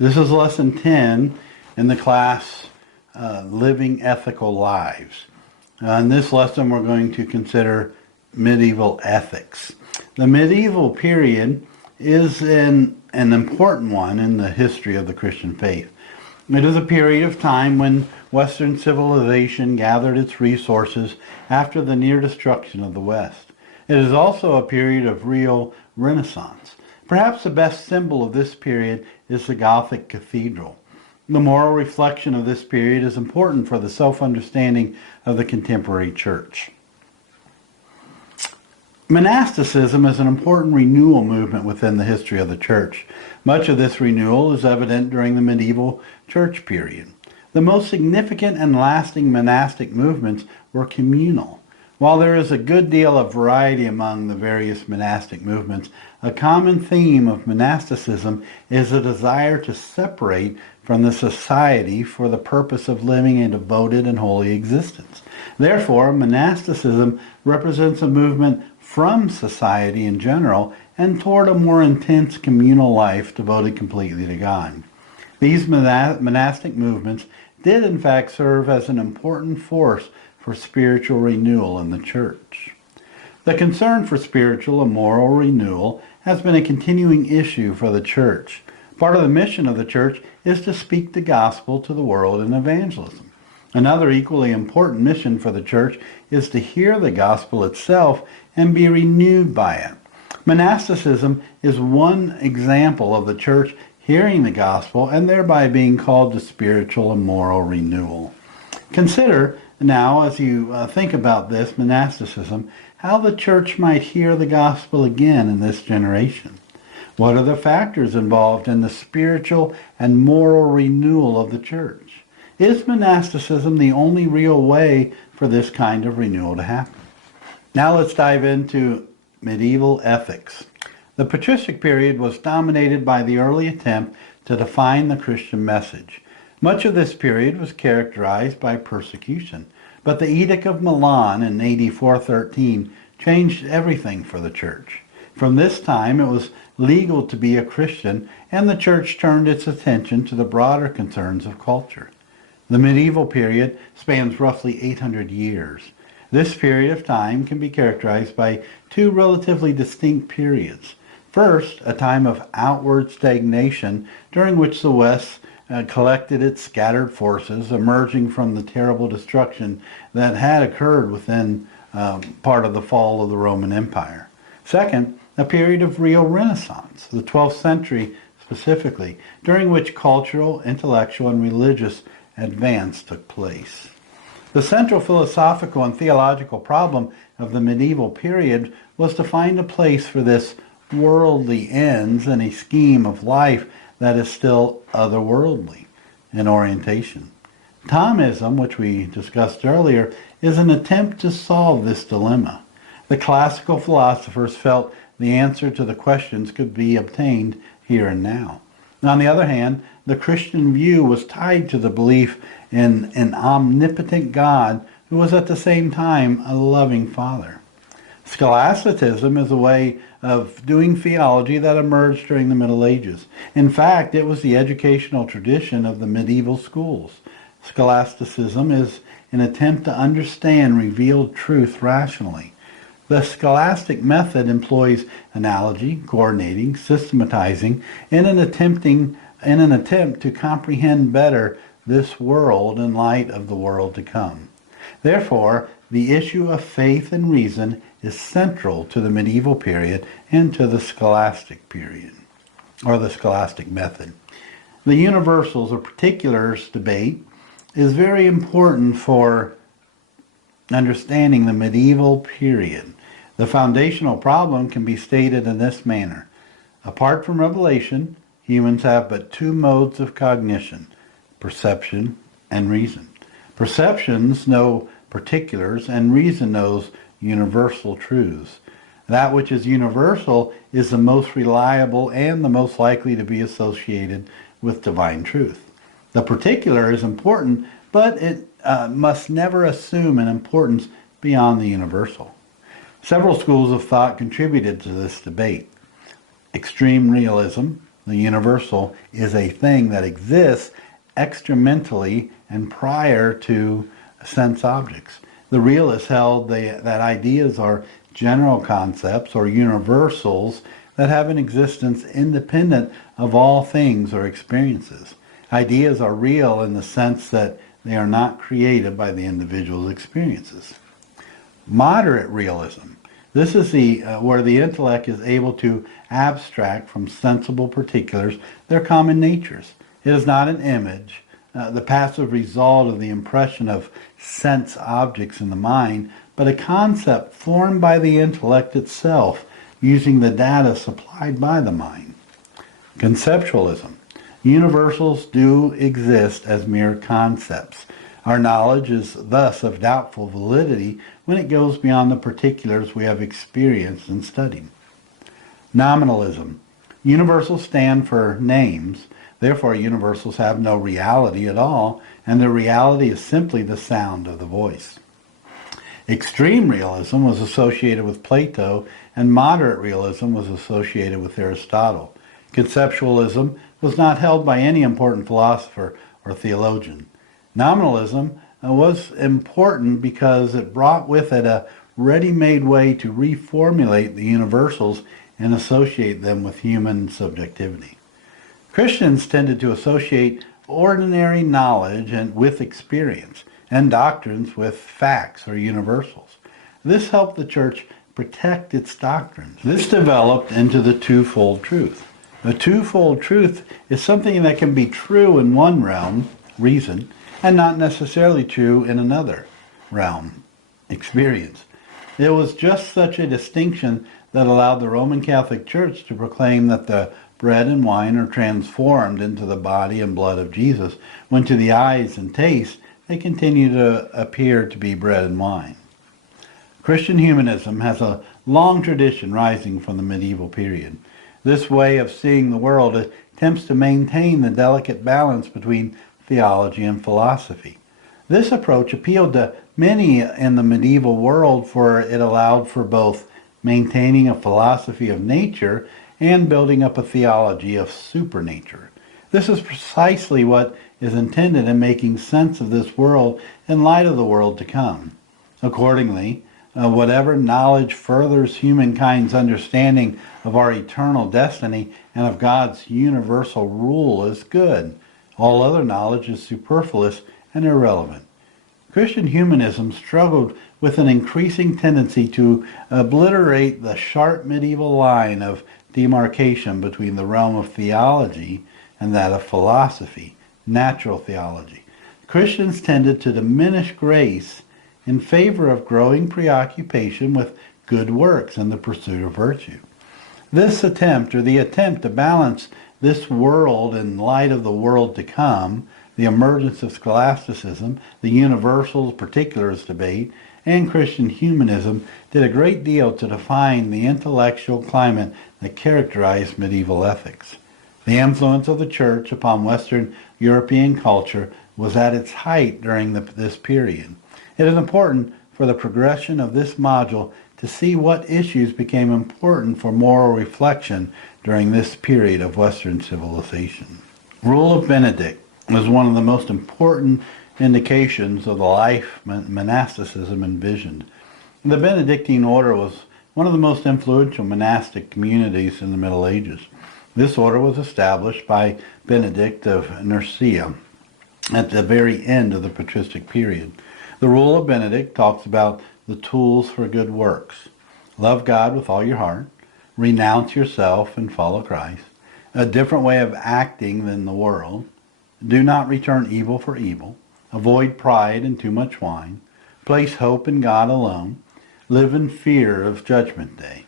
This is lesson 10 in the class Living Ethical Lives. In this lesson we're going to consider medieval ethics. The medieval period is an important one in the history of the Christian faith. It is a period of time when Western civilization gathered its resources after the near destruction of the West. It is also a period of real Renaissance. Perhaps the best symbol of this period is the Gothic cathedral. The moral reflection of this period is important for the self-understanding of the contemporary church. Monasticism is an important renewal movement within the history of the church. Much of this renewal is evident during the medieval church period. The most significant and lasting monastic movements were communal. While there is a good deal of variety among the various monastic movements, a common theme of monasticism is a desire to separate from the society for the purpose of living a devoted and holy existence. Therefore, monasticism represents a movement from society in general and toward a more intense communal life devoted completely to God. These monastic movements did in fact serve as an important force for spiritual renewal in the church. The concern for spiritual and moral renewal has been a continuing issue for the church. Part of the mission of the church is to speak the gospel to the world in evangelism. Another equally important mission for the church is to hear the gospel itself and be renewed by it. Monasticism is one example of the church hearing the gospel and thereby being called to spiritual and moral renewal. Consider now, as you think about this monasticism, how the church might hear the gospel again in this generation. What are the factors involved in the spiritual and moral renewal of the church? Is monasticism the only real way for this kind of renewal to happen? Now let's dive into medieval ethics. The patristic period was dominated by the early attempt to define the Christian message. Much of this period was characterized by persecution, but the Edict of Milan in AD 413 changed everything for the church. From this time, it was legal to be a Christian, and the church turned its attention to the broader concerns of culture. The medieval period spans roughly 800 years. This period of time can be characterized by two relatively distinct periods. First, a time of outward stagnation during which the West collected its scattered forces, emerging from the terrible destruction that had occurred within part of the fall of the Roman Empire. Second, a period of real Renaissance, the 12th century specifically, during which cultural, intellectual, and religious advance took place. The central philosophical and theological problem of the medieval period was to find a place for this worldly ends in a scheme of life that is still otherworldly in orientation. Thomism, which we discussed earlier, is an attempt to solve this dilemma. The classical philosophers felt the answer to the questions could be obtained here and now. On the other hand, the Christian view was tied to the belief in an omnipotent God who was at the same time a loving Father. Scholasticism is a way of doing theology that emerged during the Middle Ages. In fact, it was the educational tradition of the medieval schools. Scholasticism is an attempt to understand revealed truth rationally. The scholastic method employs analogy, coordinating, systematizing, in an attempt to comprehend better this world in light of the world to come. Therefore, the issue of faith and reason is central to the medieval period and to the scholastic period, or the scholastic method. The universals or particulars debate is very important for understanding the medieval period. The foundational problem can be stated in this manner. Apart from revelation, humans have but two modes of cognition: perception and reason. Perceptions know particulars, and reason knows universal truths. That which is universal is the most reliable and the most likely to be associated with divine truth. The particular is important, but it must never assume an importance beyond the universal. Several schools of thought contributed to this debate. Extreme realism, The universal is a thing that exists extramentally and prior to sense objects. The realists held that ideas are general concepts or universals that have an existence independent of all things or experiences. Ideas are real in the sense that they are not created by the individual's experiences. Moderate realism. This is where the intellect is able to abstract from sensible particulars their common natures. It is not an image, the passive result of the impression of sense objects in the mind, but a concept formed by the intellect itself using the data supplied by the mind. Conceptualism. Universals do exist as mere concepts. Our knowledge is thus of doubtful validity when it goes beyond the particulars we have experienced and studied. Nominalism. Universals stand for names, therefore universals have no reality at all, and their reality is simply the sound of the voice. Extreme realism was associated with Plato, and moderate realism was associated with Aristotle. Conceptualism was not held by any important philosopher or theologian. Nominalism was important because it brought with it a ready-made way to reformulate the universals and associate them with human subjectivity. Christians tended to associate ordinary knowledge with experience, and doctrines with facts or universals. This helped the church protect its doctrines. This developed into the twofold truth. A twofold truth is something that can be true in one realm, reason, and not necessarily true in another realm, experience. It was just such a distinction that allowed the Roman Catholic Church to proclaim that the bread and wine are transformed into the body and blood of Jesus, when to the eyes and taste they continue to appear to be bread and wine. Christian humanism has a long tradition rising from the medieval period. This way of seeing the world attempts to maintain the delicate balance between theology and philosophy. This approach appealed to many in the medieval world, for it allowed for both maintaining a philosophy of nature and building up a theology of supernature. This is precisely what is intended in making sense of this world in light of the world to come. Accordingly, whatever knowledge furthers humankind's understanding of our eternal destiny and of God's universal rule is good. All other knowledge is superfluous and irrelevant. Christian humanism struggled with an increasing tendency to obliterate the sharp medieval line of demarcation between the realm of theology and that of philosophy, natural theology. Christians tended to diminish grace in favor of growing preoccupation with good works and the pursuit of virtue. This attempt, or the attempt to balance this world in light of the world to come, the emergence of scholasticism, the universals particulars debate, and Christian humanism, did a great deal to define the intellectual climate that characterized medieval ethics. The influence of the Church upon Western European culture was at its height during this period. It is important for the progression of this module to see what issues became important for moral reflection during this period of Western civilization. Rule of Benedict was one of the most important indications of the life monasticism envisioned. The Benedictine order was one of the most influential monastic communities in the Middle Ages. This order was established by Benedict of Nursia at the very end of the patristic period. The Rule of Benedict talks about the tools for good works. Love God with all your heart, renounce yourself and follow Christ, a different way of acting than the world, do not return evil for evil, avoid pride and too much wine, place hope in God alone, live in fear of Judgment Day.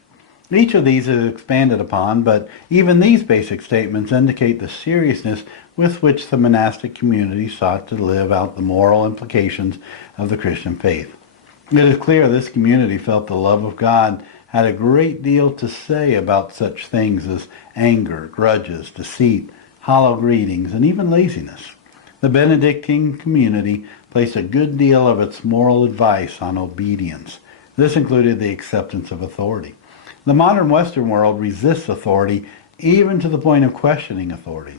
Each of these is expanded upon, but even these basic statements indicate the seriousness with which the monastic community sought to live out the moral implications of the Christian faith. It is clear this community felt the love of God had a great deal to say about such things as anger, grudges, deceit, hollow greetings, and even laziness. The Benedictine community placed a good deal of its moral advice on obedience. This included the acceptance of authority. The modern Western world resists authority even to the point of questioning authority.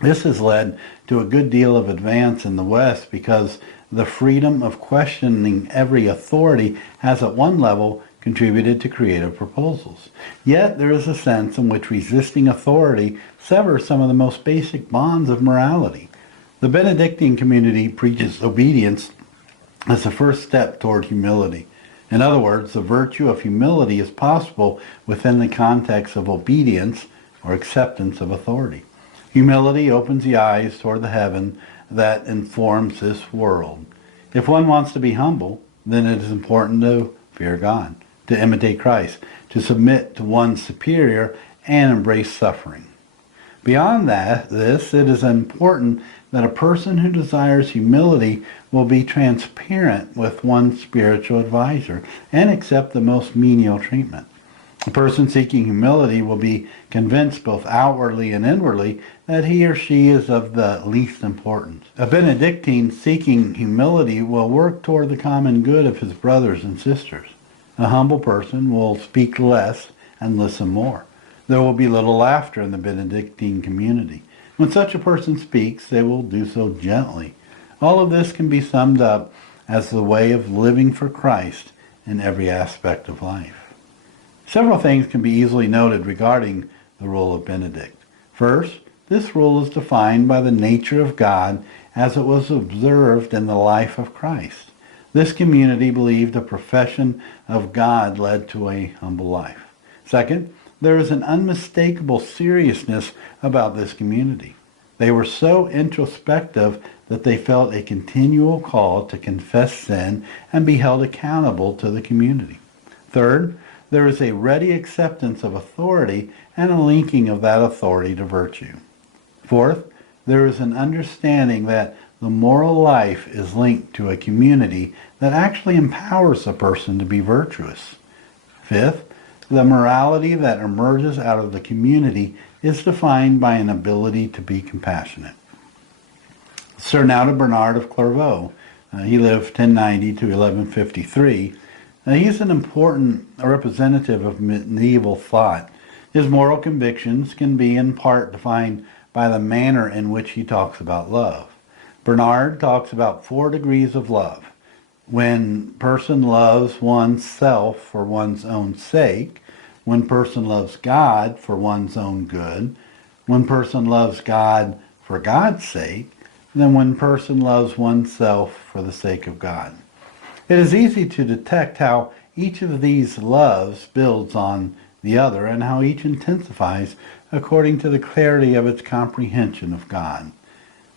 This has led to a good deal of advance in the West because the freedom of questioning every authority has at one level contributed to creative proposals. Yet there is a sense in which resisting authority severs some of the most basic bonds of morality. The Benedictine community preaches obedience as the first step toward humility. In other words, the virtue of humility is possible within the context of obedience or acceptance of authority. Humility opens the eyes toward the heaven that informs this world. If one wants to be humble, then it is important to fear God, to imitate Christ, to submit to one's superior, and embrace suffering. Beyond it is important that a person who desires humility will be transparent with one's spiritual advisor and accept the most menial treatment. A person seeking humility will be convinced both outwardly and inwardly that he or she is of the least importance. A Benedictine seeking humility will work toward the common good of his brothers and sisters. A humble person will speak less and listen more. There will be little laughter in the Benedictine community. When such a person speaks, they will do so gently. All of this can be summed up as the way of living for Christ in every aspect of life. Several things can be easily noted regarding the rule of Benedict. First, this rule is defined by the nature of God as it was observed in the life of Christ. This community believed a profession of God led to a humble life. Second, there is an unmistakable seriousness about this community. They were so introspective that they felt a continual call to confess sin and be held accountable to the community. Third, there is a ready acceptance of authority and a linking of that authority to virtue. Fourth, there is an understanding that the moral life is linked to a community that actually empowers a person to be virtuous. Fifth, the morality that emerges out of the community is defined by an ability to be compassionate. Sir Bernard of Clairvaux, he lived 1090 to 1153. He's an important representative of medieval thought. His moral convictions can be in part defined by the manner in which he talks about love. Bernard talks about 4 degrees of love. When person loves oneself for one's own sake, when person loves God for one's own good, when person loves God for God's sake, then when person loves oneself for the sake of God. It is easy to detect how each of these loves builds on the other and how each intensifies according to the clarity of its comprehension of God.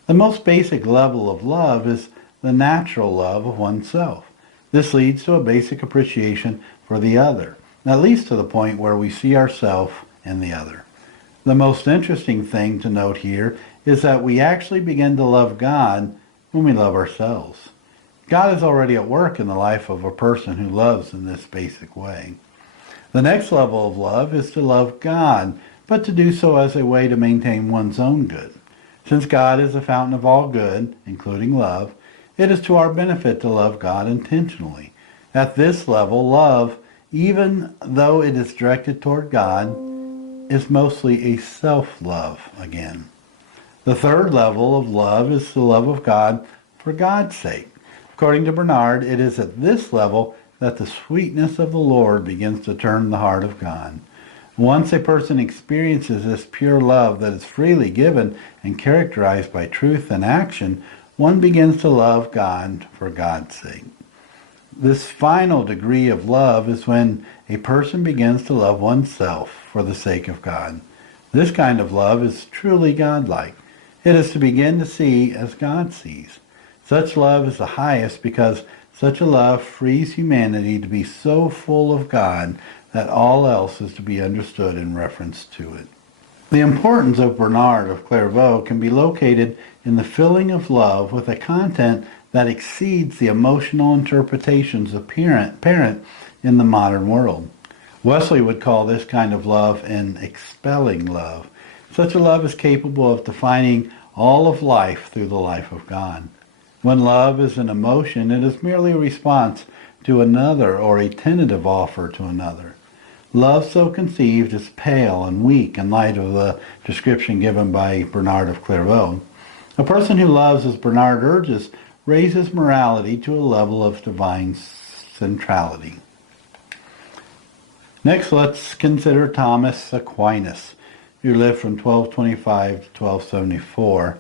The most basic level of love is the natural love of oneself. This leads to a basic appreciation for the other, at least to the point where we see ourselves in the other. The most interesting thing to note here is that we actually begin to love God when we love ourselves. God is already at work in the life of a person who loves in this basic way. The next level of love is to love God, but to do so as a way to maintain one's own good. Since God is the fountain of all good, including love, it is to our benefit to love God intentionally. At this level, love, even though it is directed toward God, is mostly a self-love again. The third level of love is the love of God for God's sake. According to Bernard, it is at this level that the sweetness of the Lord begins to turn the heart of God. Once a person experiences this pure love that is freely given and characterized by truth and action, one begins to love God for God's sake. This final degree of love is when a person begins to love oneself for the sake of God. This kind of love is truly godlike. It is to begin to see as God sees. Such love is the highest because such a love frees humanity to be so full of God that all else is to be understood in reference to it. The importance of Bernard of Clairvaux can be located in the filling of love with a content that exceeds the emotional interpretations apparent in the modern world. Wesley would call this kind of love an expelling love. Such a love is capable of defining all of life through the life of God. When love is an emotion, it is merely a response to another or a tentative offer to another. Love so conceived is pale and weak in light of the description given by Bernard of Clairvaux. A person who loves, as Bernard urges, raises morality to a level of divine centrality. Next, let's consider Thomas Aquinas, who lived from 1225 to 1274.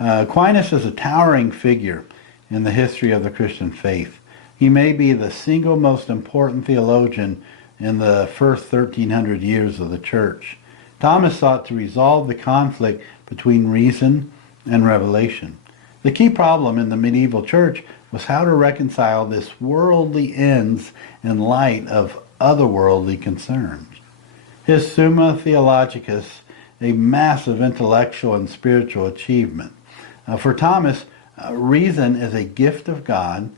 Aquinas is a towering figure in the history of the Christian faith. He may be the single most important theologian in the first 1300 years of the church. Thomas sought to resolve the conflict between reason and revelation. The key problem in the medieval church was how to reconcile this worldly ends in light of otherworldly concerns. His Summa Theologicus, a massive intellectual and spiritual achievement. For Thomas, reason is a gift of God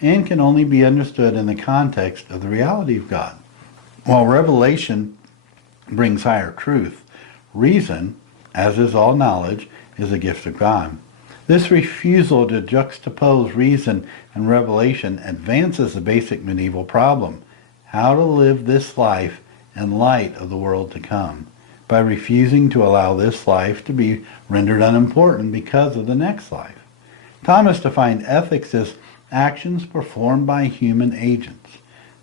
and can only be understood in the context of the reality of God. While revelation brings higher truth, reason, as is all knowledge, is a gift of God. This refusal to juxtapose reason and revelation advances the basic medieval problem: how to live this life in light of the world to come, by refusing to allow this life to be rendered unimportant because of the next life. Thomas defined ethics as actions performed by human agents.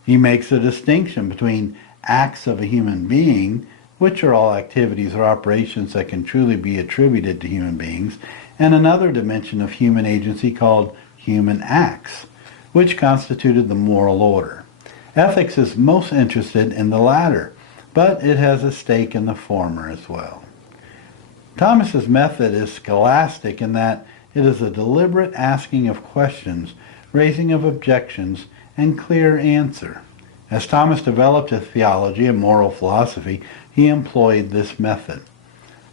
He makes a distinction between acts of a human being, which are all activities or operations that can truly be attributed to human beings, and another dimension of human agency called human acts, which constituted the moral order. Ethics is most interested in the latter, but it has a stake in the former as well. Thomas's method is scholastic in that it is a deliberate asking of questions, raising of objections, and clear answer. As Thomas developed his theology and moral philosophy, he employed this method.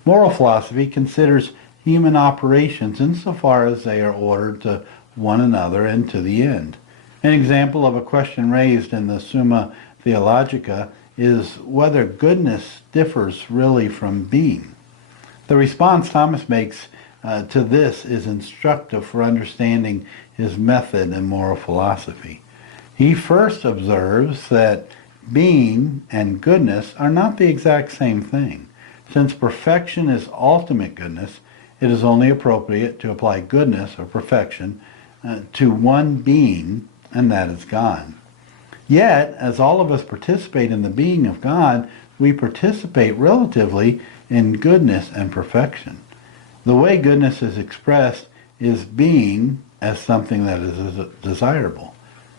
Moral philosophy considers human operations insofar as they are ordered to one another and to the end. An example of a question raised in the Summa Theologica is whether goodness differs really from being. The response Thomas makes to this is instructive for understanding his method and moral philosophy. He first observes that being and goodness are not the exact same thing. Since perfection is ultimate goodness, it is only appropriate to apply goodness or perfection to one being, and that is God. Yet, as all of us participate in the being of God, we participate relatively in goodness and perfection. The way goodness is expressed is being as something that is desirable.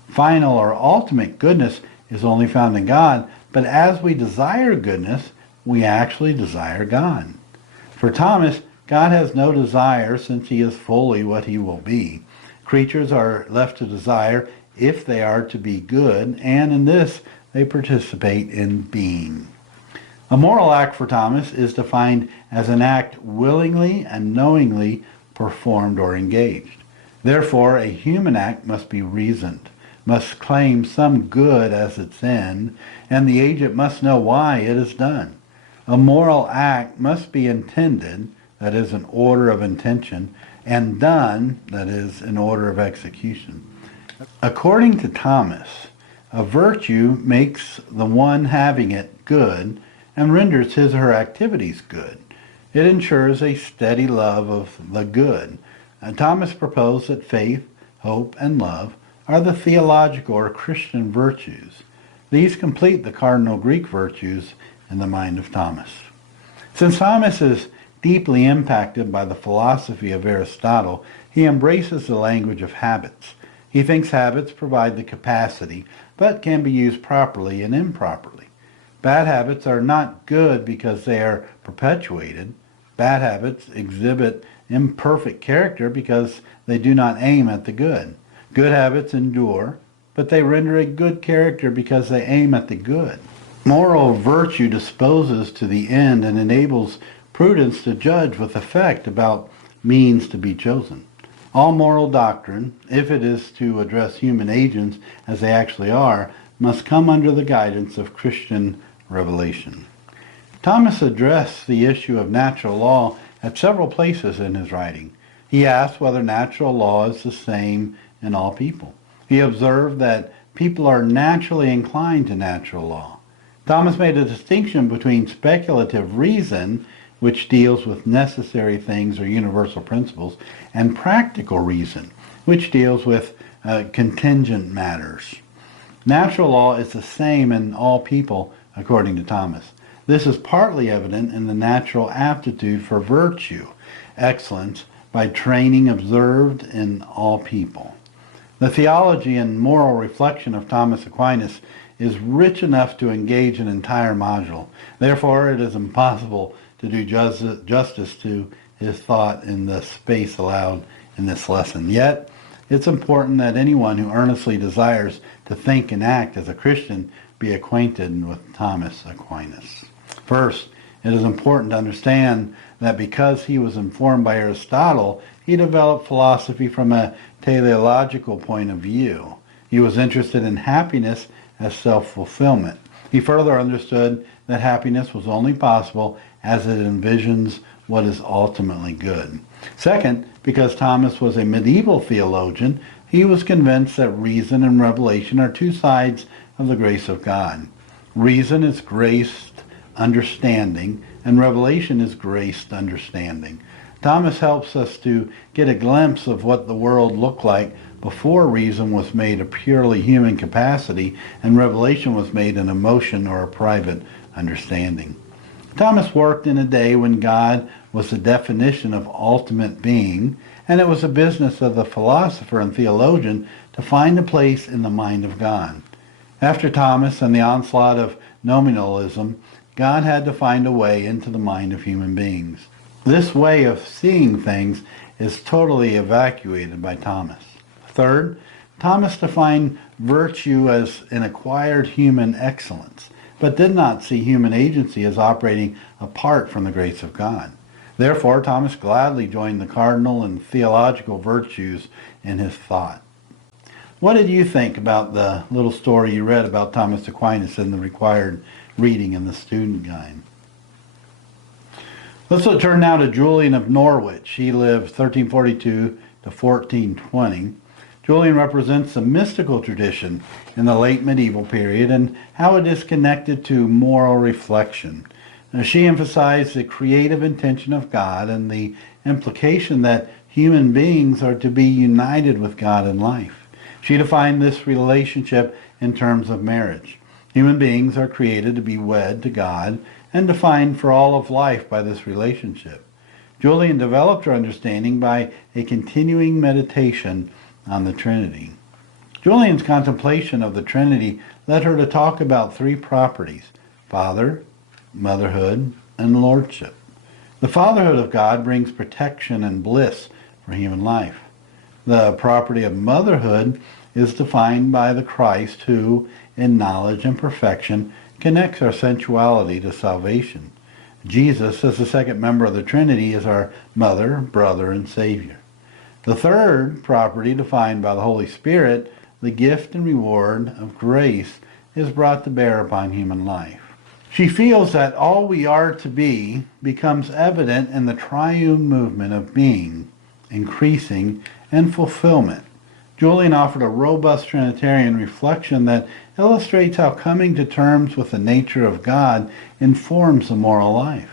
Final or ultimate goodness is only found in God, but as we desire goodness, we actually desire God. For Thomas, God has no desire since he is fully what he will be. Creatures are left to desire if they are to be good, and in this they participate in being. A moral act for Thomas is defined as an act willingly and knowingly performed or engaged. Therefore, a human act must be reasoned, must claim some good as its end, and the agent must know why it is done. A moral act must be intended, that is, an order of intention, and done, that is, an order of execution. According to Thomas, a virtue makes the one having it good and renders his or her activities good. It ensures a steady love of the good. Thomas proposed that faith, hope, and love are the theological or Christian virtues. These complete the cardinal Greek virtues in the mind of Thomas. Since Thomas is deeply impacted by the philosophy of Aristotle, he embraces the language of habits. He thinks habits provide the capacity, but can be used properly and improperly. Bad habits are not good because they are perpetuated. Bad habits exhibit imperfect character because they do not aim at the good. Good habits endure, but they render a good character because they aim at the good. Moral virtue disposes to the end and enables prudence to judge with effect about means to be chosen. All moral doctrine, if it is to address human agents as they actually are, must come under the guidance of Christian revelation. Thomas addressed the issue of natural law at several places in his writing. He asked whether natural law is the same in all people. He observed that people are naturally inclined to natural law. Thomas made a distinction between speculative reason, which deals with necessary things or universal principles, and practical reason, which deals with contingent matters. Natural law is the same in all people, according to Thomas. This is partly evident in the natural aptitude for virtue, excellence, by training observed in all people. The theology and moral reflection of Thomas Aquinas is rich enough to engage an entire module. Therefore, it is impossible to do justice to his thought in the space allowed in this lesson. Yet, it's important that anyone who earnestly desires to think and act as a Christian be acquainted with Thomas Aquinas. First, it is important to understand that because he was informed by Aristotle, he developed philosophy from a teleological point of view. He was interested in happiness as self-fulfillment. He further understood that happiness was only possible as it envisions what is ultimately good. Second, because Thomas was a medieval theologian, he was convinced that reason and revelation are two sides of the grace of God. Reason is graced understanding, and revelation is graced understanding. Thomas helps us to get a glimpse of what the world looked like before reason was made a purely human capacity and revelation was made an emotion or a private understanding. Thomas worked in a day when God was the definition of ultimate being, and it was the business of the philosopher and theologian to find a place in the mind of God. After Thomas and the onslaught of nominalism, God had to find a way into the mind of human beings. This way of seeing things is totally evacuated by Thomas. Third, Thomas defined virtue as an acquired human excellence, but did not see human agency as operating apart from the grace of God. Therefore, Thomas gladly joined the cardinal and theological virtues in his thought. What did you think about the little story you read about Thomas Aquinas in the required reading in the student guide? Let's turn now to Julian of Norwich. He lived 1342 to 1420. Julian represents a mystical tradition in the late medieval period and how it is connected to moral reflection. Now, she emphasized the creative intention of God and the implication that human beings are to be united with God in life. She defined this relationship in terms of marriage. Human beings are created to be wed to God and defined for all of life by this relationship. Julian developed her understanding by a continuing meditation on the Trinity. Julian's contemplation of the Trinity led her to talk about three properties: Father, motherhood, and lordship. The fatherhood of God brings protection and bliss for human life. The property of motherhood is defined by the Christ who, in knowledge and perfection, connects our sensuality to salvation. Jesus, as the second member of the Trinity, is our mother, brother, and Savior. The third property, defined by the Holy Spirit, the gift and reward of grace, is brought to bear upon human life. She feels that all we are to be becomes evident in the triune movement of being, increasing, and fulfillment. Julian offered a robust Trinitarian reflection that illustrates how coming to terms with the nature of God informs the moral life.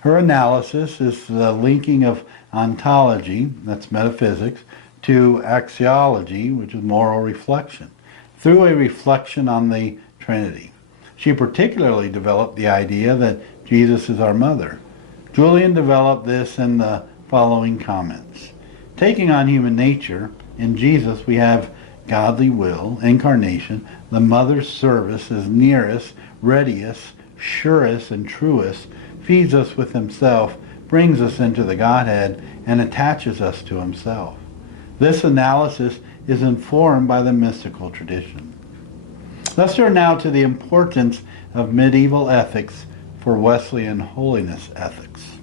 Her analysis is the linking of ontology, that's metaphysics, to axiology, which is moral reflection, through a reflection on the Trinity. She particularly developed the idea that Jesus is our mother. Julian developed this in the following comments. Taking on human nature, in Jesus we have godly will, incarnation, the mother's service is nearest, readiest, surest, and truest, feeds us with himself, brings us into the Godhead, and attaches us to himself. This analysis is informed by the mystical tradition. Let's turn now to the importance of medieval ethics for Wesleyan holiness ethics.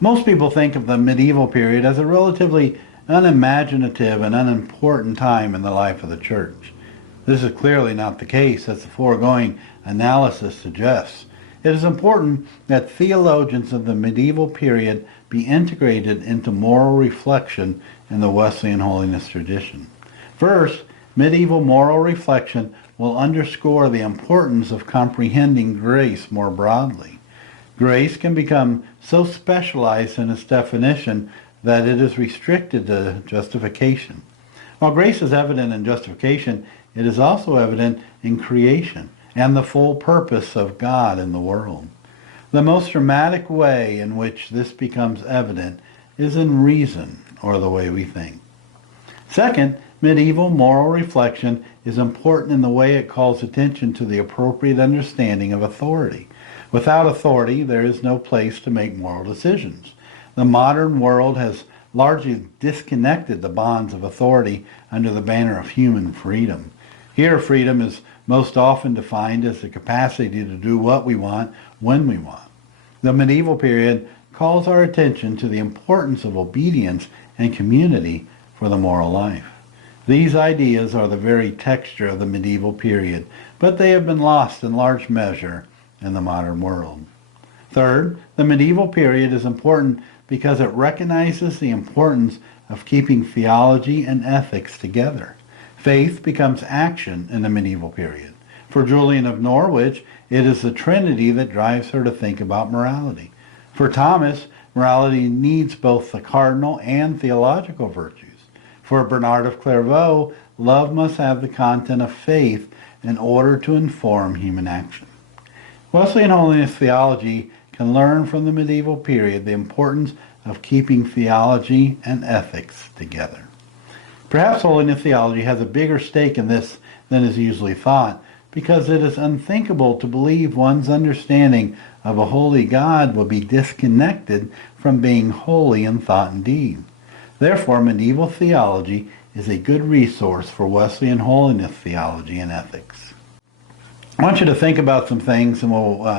Most people think of the medieval period as a relatively unimaginative and unimportant time in the life of the church. This is clearly not the case, as the foregoing analysis suggests. It is important that theologians of the medieval period be integrated into moral reflection in the Wesleyan holiness tradition. First, Medieval moral reflection will underscore the importance of comprehending grace more broadly. Grace can become so specialized in its definition that it is restricted to justification. While grace is evident in justification, it is also evident in creation and the full purpose of God in the world. The most dramatic way in which this becomes evident is in reason, or the way we think. Second, medieval moral reflection is important in the way it calls attention to the appropriate understanding of authority. Without authority, there is no place to make moral decisions. The modern world has largely disconnected the bonds of authority under the banner of human freedom. Here, freedom is most often defined as the capacity to do what we want when we want. The medieval period calls our attention to the importance of obedience and community for the moral life. These ideas are the very texture of the medieval period, but they have been lost in large measure in the modern world. Third, the medieval period is important because it recognizes the importance of keeping theology and ethics together. Faith becomes action in the medieval period. For Julian of Norwich, it is the Trinity that drives her to think about morality. For Thomas, morality needs both the cardinal and theological virtues. For Bernard of Clairvaux, love must have the content of faith in order to inform human action. Wesleyan holiness theology can learn from the medieval period the importance of keeping theology and ethics together. Perhaps holiness theology has a bigger stake in this than is usually thought, because it is unthinkable to believe one's understanding of a holy God will be disconnected from being holy in thought and deed. Therefore, medieval theology is a good resource for Wesleyan holiness theology and ethics. I want you to think about some things, and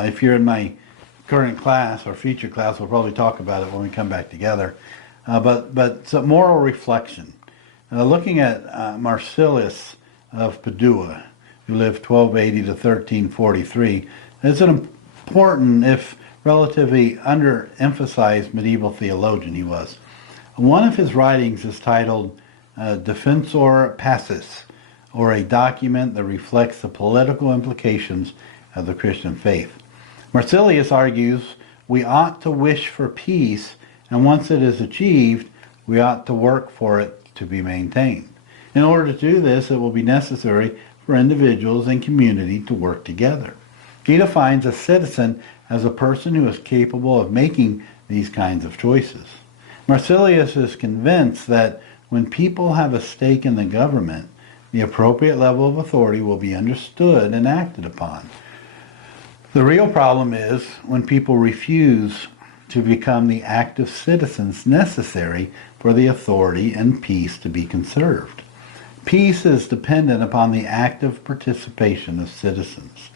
if you're in my current class or future class, we'll probably talk about it when we come back together. But some moral reflection. Looking at Marsilius of Padua, who lived 1280 to 1343, is an important, if relatively underemphasized, medieval theologian he was. One of his writings is titled Defensor Pacis, or a document that reflects the political implications of the Christian faith. Marsilius argues we ought to wish for peace, and once it is achieved, we ought to work for it to be maintained. In order to do this, it will be necessary for individuals and community to work together. He defines a citizen as a person who is capable of making these kinds of choices. Marsilius is convinced that when people have a stake in the government, the appropriate level of authority will be understood and acted upon. The real problem is when people refuse to become the active citizens necessary for the authority and peace to be conserved. Peace is dependent upon the active participation of citizens.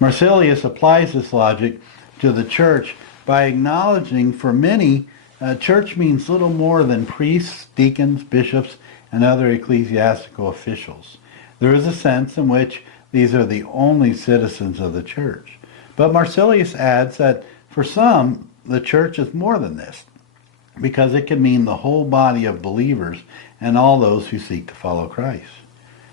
Marsilius applies this logic to the church by acknowledging for many, church means little more than priests, deacons, bishops, and other ecclesiastical officials. There is a sense in which these are the only citizens of the church. But Marsilius adds that for some, the church is more than this, because it can mean the whole body of believers and all those who seek to follow Christ.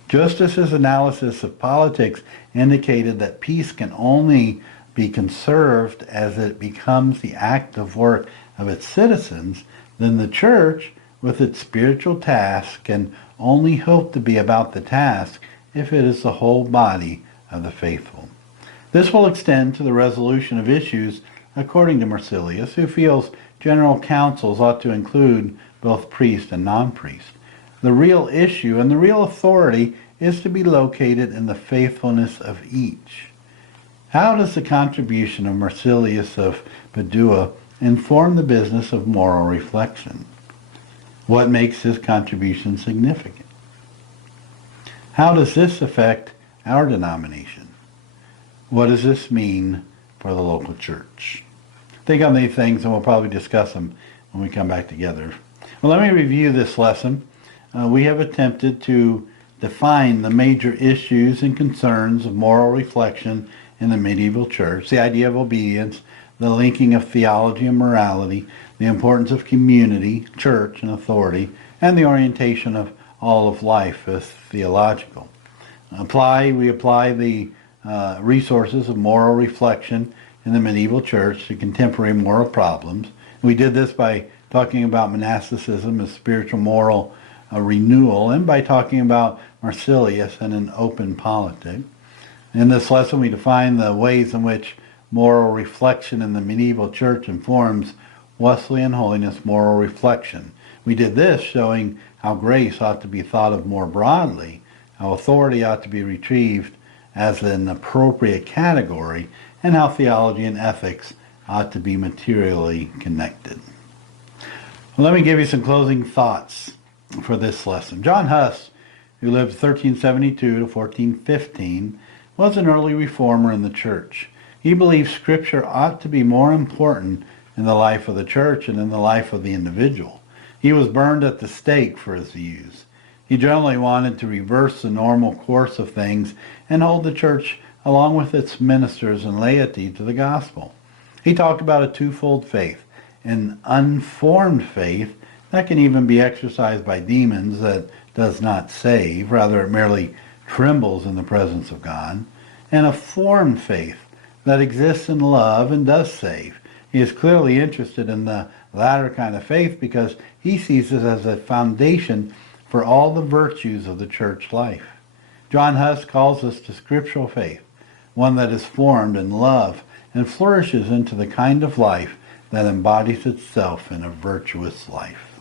Just as his analysis of politics indicated that peace can only be conserved as it becomes the active work of its citizens, then the church, with its spiritual task, can only hope to be about the task if it is the whole body of the faithful. This will extend to the resolution of issues according to Marsilius, who feels general councils ought to include both priest and non-priest. The real issue and the real authority is to be located in the faithfulness of each. How does the contribution of Marsilius of Padua inform the business of moral reflection? What makes his contribution significant? How does this affect our denomination? What does this mean for the local church? Think on these things, and we'll probably discuss them when we come back together. Well, let me review this lesson. We have attempted to define the major issues and concerns of moral reflection in the medieval church, the idea of obedience, the linking of theology and morality, the importance of community, church, and authority, and the orientation of all of life as theological. We apply the resources of moral reflection in the medieval church to contemporary moral problems. We did this by talking about monasticism as spiritual moral renewal, and by talking about Marsilius and an open politic. In this lesson, we define the ways in which moral reflection in the medieval church informs Wesleyan holiness moral reflection. We did this showing how grace ought to be thought of more broadly, how authority ought to be retrieved as an appropriate category, and how theology and ethics ought to be materially connected. Well, let me give you some closing thoughts for this lesson. John Huss, who lived 1372 to 1415, was an early reformer in the church. He believed Scripture ought to be more important in the life of the church and in the life of the individual. He was burned at the stake for his views. He generally wanted to reverse the normal course of things and hold the church, along with its ministers and laity, to the gospel. He talked about a twofold faith, an unformed faith that can even be exercised by demons that does not save, rather it merely trembles in the presence of God, and a formed faith that exists in love and does save. He is clearly interested in the latter kind of faith because he sees it as a foundation for all the virtues of the church life. John Huss calls us to scriptural faith, one that is formed in love and flourishes into the kind of life that embodies itself in a virtuous life.